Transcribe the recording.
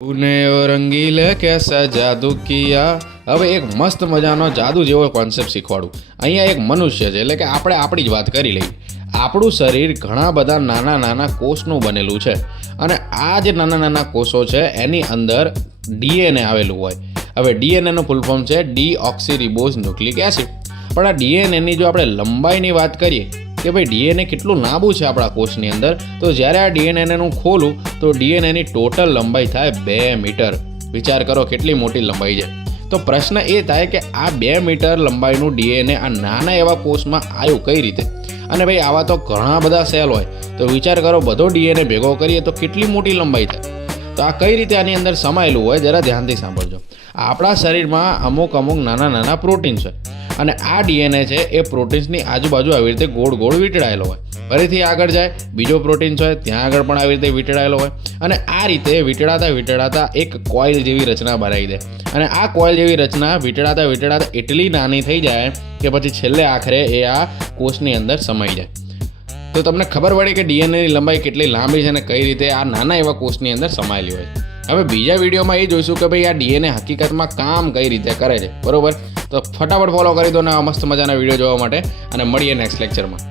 तूने ओ रंगीले कैसा जादू किया। હવે એક મસ્ત મજાનો જાદુ જેવો કોન્સેપ્ટ શીખવાડું। અહીંયા એક મનુષ્ય છે, એટલે કે આપણે આપણી જ વાત કરી લઈએ। આપણું શરીર ઘણા બધા નાના નાના કોષનું બનેલું છે અને આ જે નાના નાના કોષો છે એની અંદર ડીએનએ આવેલું હોય। હવે ડીએનએનું ફૂલ ફોર્મ છે ડીઓક્સીરીબોઝ ન્યુક્લિક એસિડ। પણ આ ડીએનએની જો આપણે લંબાઈની વાત કરીએ કે ભાઈ ડીએનએ કેટલું લાંબુ છે આપણા કોષની અંદર, તો જ્યારે આ ડીએનએનું ખોલું તો ડીએનએની ટોટલ લંબાઈ થાય 2 મીટર। વિચાર કરો કેટલી મોટી લંબાઈ છે। તો પ્રશ્ન એ થાય કે આ 2 મીટર લંબાઈનું ડીએનએ આ નાના એવા કોષમાં આવ્યું કઈ રીતે? અને ભાઈ આવા તો ઘણા બધા સેલ હોય, તો વિચાર કરો બધો ડીએનએ ભેગો કરીએ તો કેટલી મોટી લંબાઈ થાય। તો આ કઈ રીતે આની અંદર સમાયેલું હોય જરા ધ્યાનથી સાંભળજો। આપણા શરીરમાં અમુક નાના નાના પ્રોટીન છે અને આ ડીએનએ છે એ પ્રોટીન્સની આજુબાજુ આવી રીતે ગોળ ગોળ વીંટળાયેલો હોય। ફરીથી આગળ જાય બીજો પ્રોટીન છે, ત્યાં આગળ પણ આવી રીતે વીંટળાયેલો હોય અને આ રીતે વીંટળાતા એક કોઇલ જેવી રચના બનાવી દે અને આ કોઇલ જેવી રચના વીંટળાતા એટલી નાની થઈ જાય કે પછી છેલ્લે આખરે એ આ કોષની અંદર સમાઈ જાય। તો તમને ખબર પડી કે ડીએનએની લંબાઈ કેટલી લાંબી છે અને કઈ રીતે આ નાના એવા કોષની અંદર સમાયેલી હોય। હવે બીજા વિડીયોમાં એ જોઈશું કે ભાઈ આ ડીએનએ હકીકતમાં કામ કઈ રીતે કરે છે, બરોબર? તો ફટાફટ ફોલો કરી દો ને આ મસ્ત મજાના વિડીયો જોવા માટે અને મળીએ નેક્સ્ટ લેક્ચરમાં।